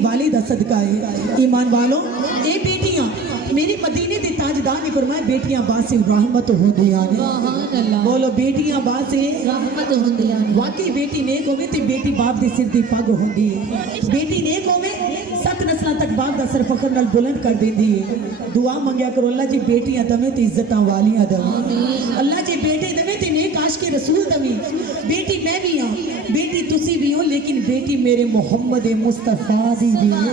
वालिदा सदका है। ईमान वालों ए बेटियां मेरी मदीने दे ताजदार ने फरमाया बेटियां बासे रहमत होंदियां ने। बोलो बेटियां बासे रहमत होंदियां ने। वाकई बेटी नेक होवे ते बेटी बाप दे सिर दी पग होंदी है। बेटी नेक होवे 7 नस्लां तक बाप दा सर फखर नाल बुलंद कर देंदी है। दुआ मंगया करो अल्लाह जी बेटियां दवे ते इज्जतां वालियां दवे। अल्लाह जी बेटे दवे ते नेक आशिक रसूल दवे। बेटी मैं भी हां बेटी तुसी भी हो लेकिन बेटी मेरे मोहम्मद मुस्तफा दी भी है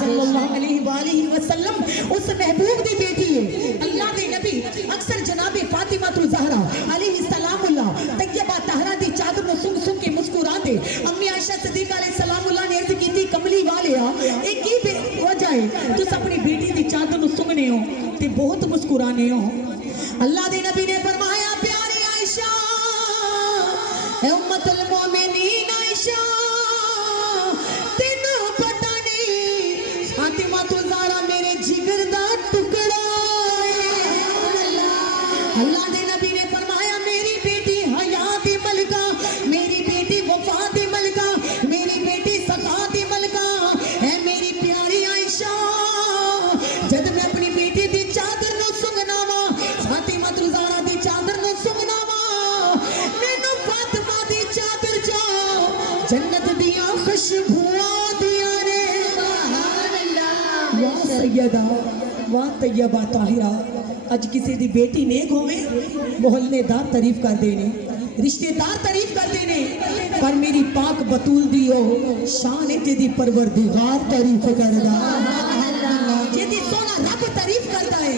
सल्लल्लाहु अलैहि वसल्लम उस महबूब दी बेटी है। अल्लाह दे नबी अक्सर जनाबे फातिमा तुल ज़हरा अलैहि सलामुल्लाह तैयबा तहरा दी चादर नु सुंग सुंग के मुस्कुराते। अम्मी आयशा सिद्दीक़ा अलैहि सलामुल्लाह ने अर्ज कीती कमली वालिया एक की वजह है तुस अपनी बेटी दी चादर नु सुंगने हो ते बहुत मुस्कुराने हो। अल्लाह दे नबी ने फरमाया प्यारी आयशा ए उम्मतुल मोमिनीन आयशा तेनू पता नहीं फातिमा तुल ज़हरा मेरे जिगर दा टुकड़ा है। अल्लाह दे नबी ने फरमाया मेरी बेटी हया दी मलका मेरी बेटी वफा दी मलका मेरी बेटी सखा दी मलका है मेरी प्यारी आयशा। जद मैं अपनी बेटी दी चादर नु सुंगना वा फातिमा तुल ज़हरा दी चादर नु सुंगना वा मैनू फातिमा दी चादर जो जन्नत दिया खुशबुआं दिया ने। वाह सैयदा वाह तैयबा ताहिरा अज किसी दी बेटी नेक होवे मोहल्लेदार तारीफ कर देने रिश्तेदार तारीफ कर देने पर मेरी पाक बतूल दी हो शान है जेदी परवरदिगार तारीफ करदा जेदी सोना रब तारीफ करदा है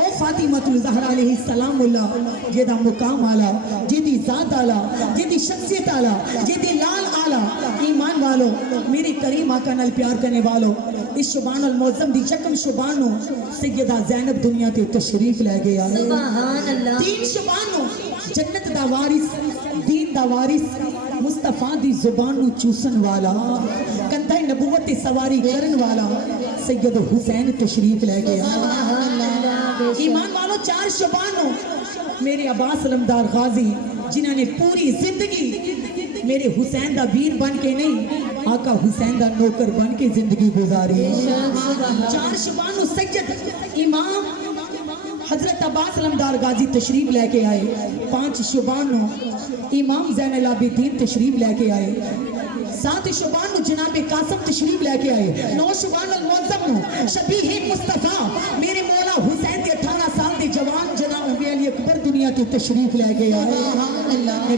ओ फातिमा तुल ज़हरा अलैहि सलामुल्लाह जेदा मुकाम आला जेदी जात आला जेदी शख्सियत आला जेदी लाल आला। ईमान वालो मेरे करीम आका नाल प्यार करने वालों इस शुबान अल मौज़म दी यकम शुबानो सैयदा ज़ैनब दुनिया ते तशरीफ ले गए आए। सुभान अल्लाह। 3 शुबानो जन्नत दा वारिस दीन दा वारिस मुस्तफा दी जुबान नु चूसन वाला कंधा नबूवत ते सवारी करन वाला सैयद हुसैन तशरीफ ले गए आए। ईमान वालों 4 शुबानो मेरे अब्बास अलमदार गाजी जिन्हों ने पूरी जिंदगी मेरे हुसैन दा वीर बन के नहीं आका हुसैन दा नौकर बन के जिंदगी गुजारी। 4 शुबानो सैयद इमाम हजरत अब्बास अलमदार गाजी तशरीफ लेके आए। 5 शुबानो इमाम ज़ैनुल आबिदीन तशरीफ लेके आए। 7 शुबानो जनाबे कासिम तशरीफ लेके आए। 9 शुबानो मुअज़्ज़म शबीह मुस्तफा मेरे मौला हुसैन के 18 साल के जवान जनाब अली अकबर दुनिया की तशरीफ लेके आए।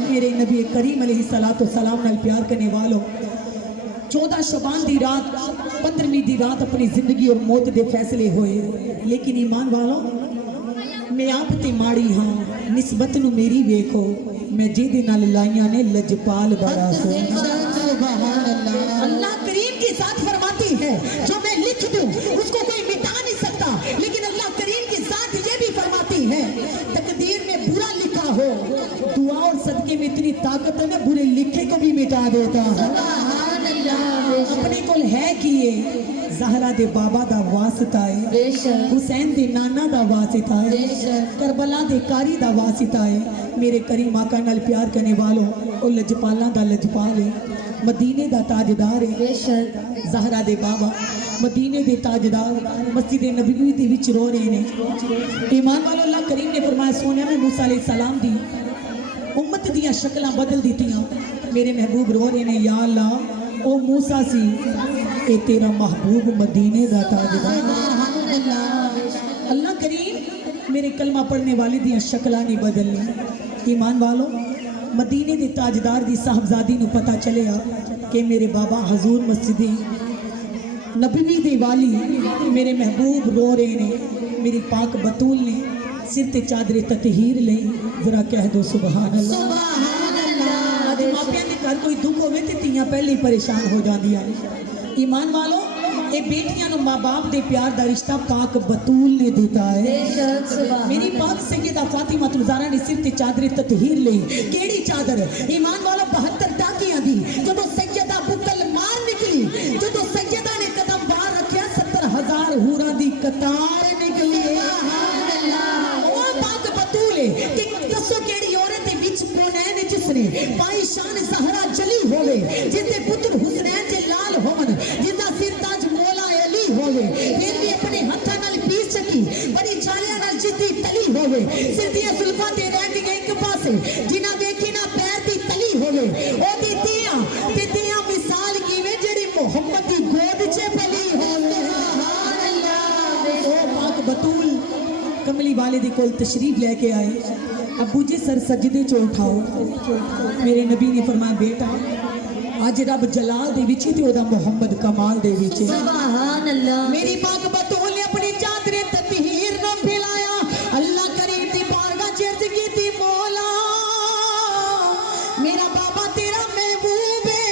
मेरे नबी करीम अलैहि सलातो सलाम नाल प्यार करने वालों 14 शबान दी रात 15वीं दी रात अपनी जिंदगी और मौत के फैसले होए लेकिन ईमान वालों मैं आप ते माड़ी हाँ निस्बत नू मेरी वेखो मैं जिहदे नाल लाइयां ने लजपाल बड़ा सोना। अल्लाह करीम की जात फरमाती है जो मैं लिख दूं उसको कोई मिटा नहीं सकता लेकिन अल्लाह करीम की जात ये भी फरमाती है तकदीर में बुरा लिखा हो दुआ और सदके में इतनी ताकत है ना बुरे लिखे को भी मिटा देता है। अपने कोल है कि ये ज़हरा दे बाबा दा वास्ता है हुसैन दे नाना दा वास्ता है करबला दे कारी दा वास्ता है। मेरे करीम आका नाल प्यार करने वालों ओ लजपाला दा लजपाल है मदीने दा ताजदार है ज़हरा दे बाबा मदीने दे ताजदार मस्जिद नबवी दे विच रो रहे ने। ईमान वालों अल्लाह करीम ने फरमाया सोने में मूसा अलैहि सलाम दी उम्मत दियां शक्लां बदल दित्तियां मेरे महबूब रो रहे ने या अल्लाह ओ मूसा सी ए तेरा महबूब मदीने दा ताजदार। अल्लाह करीम मेरे कलमा पढ़ने वाले दियां शक्लां नहीं बदलनी। ईमान वालों मदीने दे ताजदार दी साहबजादी नू पता चलिया कि मेरे बाबा हजूर मस्जिद नबवी दे वाली मेरे महबूब रो रहे ने मेरी पाक बतूल ने सिर ते चादरे ततहीर लई जरा कह दो सुभान अल्लाह। मापियां दे घर कोई दुख होवे ते तियां पहले ही परेशान हो जांदियां। ईमान वालों ये बेटियां नु माँ बाप दे प्यार दा रिश्ता पाक बतूल ने दिता है। मेरी पाक सैयदा फातिमा तुल ज़हरा ने सिर ते चादरे ततहीर लई केड़ी चादर ईमान वालों 72 टाकियां दी जदों सैयदा बुकल मार निकली जदों सैयदा ने कदम बाहर रखिया 70,000 हूरां दी कतार निकली। ओ पाक बतूल कि दसो केड़ी औरत दे विच पुनैन जिसने पाई शान ज़हरा जली होवे जिसदे पुत्र हुसैन जे लाल होवन जिसदा मोहम्मद की गोद च पली होवे ओ पाक बतूल कमली वाले दी कोल तशरीफ लेके आए अबू जी सर सजदे च उठाओ मेरे नबी ने फरमाया बेटा आज रब जलाल दे विच ते ओदा मोहम्मद कमाल दे विच सुभान अल्लाह मेरी पाक बतूल ने अपनी चादरें ततहीर न फैलाया अल्लाह करीम दी बारगाह च अर्ज कीती मौला मेरा बाबा तेरा महबूब है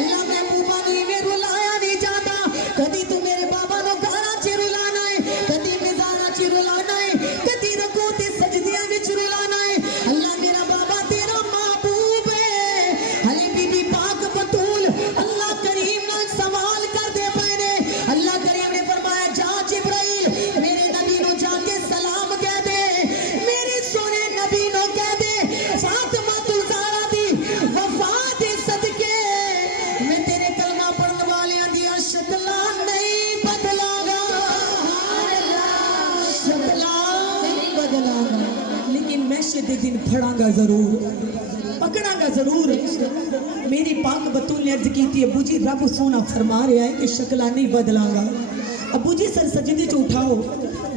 अल्लाह महबूबा नी में रुलाया नहीं जाता कदी तू मेरे बाबा नो गाना च रुलाना है कदी मिजाना च रुलाना है कदी रकू ते सजदियां विच रुलाना है अल्लाह मेरा बाबा तेरा महबूब है अली बीबी पाक बतूल अल्लाह करीम नाल सवाल कर दे पैने अल्लाह करीम ने फरमाया जा जिब्राइल मेरे नबी नो जाके सलाम कह दे मेरे सोने नबी नो कह दे फातिमा तू ज़हरा दी वफा दे सदके मैं तेरे कलमा पढ़न वालियां दी शक्लां नहीं बदलांगा शक्लां नहीं बदलांगा लेकिन महशर दे दिन फड़ांगा जरूर पकड़ांगा जरूर मेरी पाक बतूल ने अर्ज की थी अबू जी रब सोना फरमा रहा है कि शक्लां नहीं बदलांगा अबू जी सर सजदे च उठाओ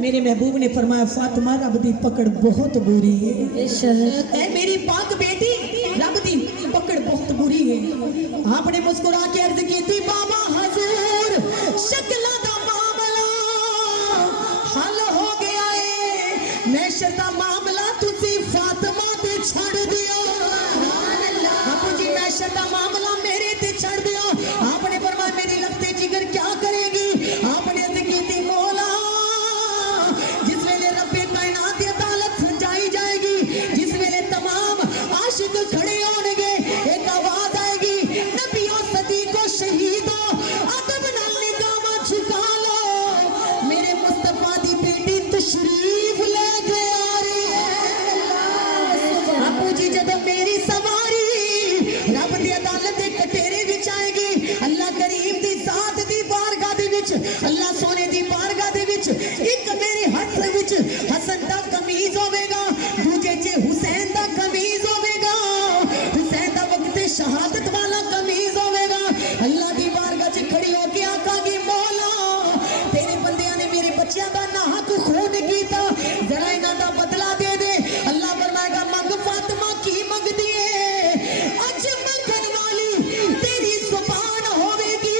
मेरे महबूब ने फरमाया फातिमा रब दी पकड़ बहुत बुरी है बेशक ऐ मेरी पाक बेटी रब दी पकड़ बहुत बुरी है आपने मुस्कुरा के अर्ज की थी बाबा हजूर शक्लां दा मामला हल हो गया है महशर दा मामला तुसी फातिमा ते छड़ दियो अबू जी महशर दा मामला मेरे ते छड़ दियो आपने फरमाया मेरी लगते जिगर क्या करेगी आपने अर्ज की थी मौला जिस वेले रब्बे कायनात दी अदालत सजाई जाएगी जिस वेले तमाम आशिक खड़े होंगे एक आवाज आएगी नबियों सदीकों शहीदों अदब नाल निगाहां झुका लो मेरे मुस्तफा दी बेटी तशरीफ लेके आ रही है अबू जी जब मेरी सवारी रब दी अदालत दे कटेरे विच आएगी अल्लाह करीम दी जात दी बारगाह दे विच अल्लाह सोने दी बारगाह दे विच एक मेरे हथ विच हसन दा कमीज होवेगा दूजे च हुसैन दा कमीज होवेगा हुसैन दा वक्त शहादत वाला कमीज होवेगा अल्लाह दी बारगाह च खड़ी होके आखांगी मौला तेरे बंदियां ने मेरे बच्चियां दा नाहक खून कीता जरा इन्हां दा बदला दे दे अल्लाह फरमाएगा मंग फातिमा की मंगदी है अज मंगन वाली तेरी जुबान होवेगी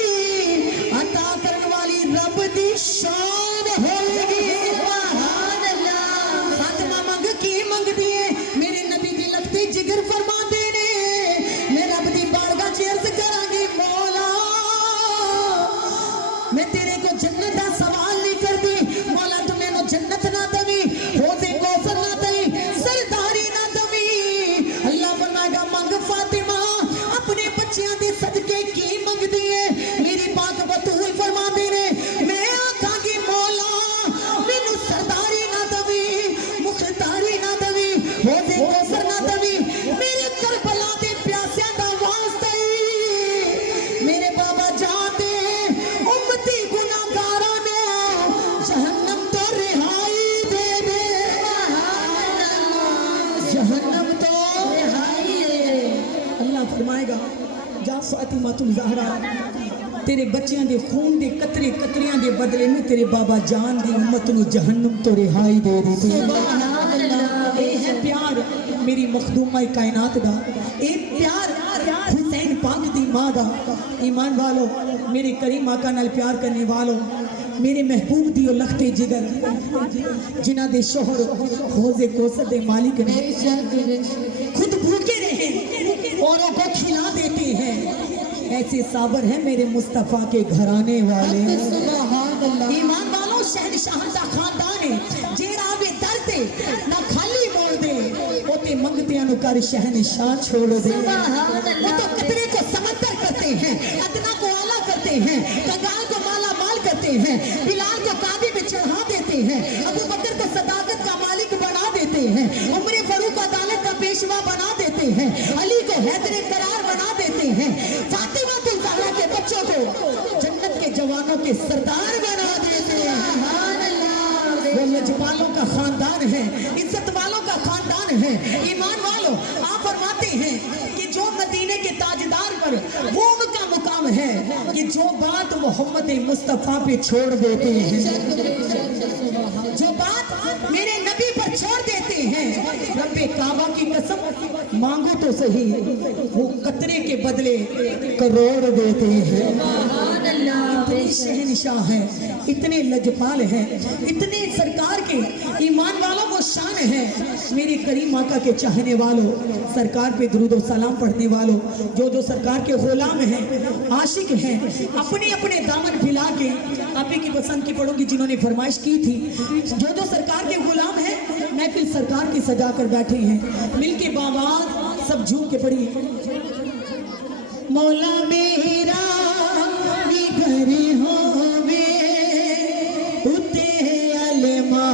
अता करन वाली रब दी शान होवेगी सुभान अल्लाह फातिमा मंग की मंगदी है मेरे नबी दी लगती जिगर फरमाते ने मैं रब दी बारगाह च अर्ज करांगी मौला मैं तेरे को जन्नत दा सवाल नहीं करदी मौला तू मैनू जन्नत ना दवी रोज़े कौसर ना दई सरदारी ना दवी अल्लाह फरमाएगा मंग फातिमा अपने बच्चियां दे सदके की मंगदी है मेरी पाक बतूल फरमांदी ने मैं आखांगी मौला मैनू सरदारी ना दवी मुख्तारी ना दवी रोज़े कौसर ना दवी मेरे करबला दे प्यासियां दा वास्ता ही मेरे बाबा जाते उम्मती गुनाहगारां ने जहन्नम तो रिहाई दे दे जहन्नम तो रिहाई दे अल्लाह फरमाएगा जा फातिमा तुम ज़हरा तेरे बच्चियां दे खून दे कतरे कतरियां दे बदले में तेरे बाबा जान दी उम्मत नू जहन्नम तो रिहाई दे दी सुभान अल्लाह ये है प्यार मेरी मखदूमा कायनात दा ए प्यार हुसैन पाक दी मां दा ईमान वालो मेरे करीम आका नाल प्यार करने वालों मेरे महबूब दी ओ लखते जिगर जिन्हां दे शोहर हौज़े कौसर दे मालिक ने खुद भूखे रहे औरों को खिला देते हैं ऐसे साबर है मेरे मुस्तफा के घराने वाले ईमान वालों शहनशाह दा खानदान है जेड़ा वे दर ते ना खाली मोड़ दे ओते मंगतियां नु कर शहनशाह छोड़ दे वो तो कतरे को समंदर करते हैं अदना को आला करते हैं कंगाल को माला माल करते हैं बिलाल को काबे में चढ़ा देते हैं अबू बकर को सदाकत का मालिक बना देते हैं उमर फारूक अदालत का पेशवा बना देते हैं अली को हैदर करार बना देते हैं फातिमा तुल ज़हरा के बच्चों को जन्नत के जवानों के सरदार बना देते हैं वो लजपालों का खानदान है इज्जत वालों का खानदान है ईमान वालों आप फरमाते हैं कि जो मदीने के ताजदार पर वो उनका मुकाम है कि जो बात मोहम्मद मुस्तफ़ा पे छोड़ देते हैं, जो बात मेरे नबी पर छोड़ देते हैं, रब्बे काबा की कसम मांगो तो सही, वो कतरे के बदले करोड़ देते हैं। सुभान अल्लाह इतने शहनशाह हैं, इतने लजपाल हैं, इतने सरकार के ईमान वालों को शान है। मेरे करीम आका के चाहने वालों, सरकार पे दुरूद और सलाम पढ़ने वालों, जो सरकार के गुलाम हैं, आशिक हैं, अपने अपने दामन फैला के आप ही की पसंद की पढ़ूंगी जिन्होंने फरमाइश की थी। जो सरकार के गुलाम हैं, महफिल सरकार की सजा कर बैठे हैं, मिलके बाबाद सब झूम के पढ़ी। मौला मेरा घर होवे उते अलमा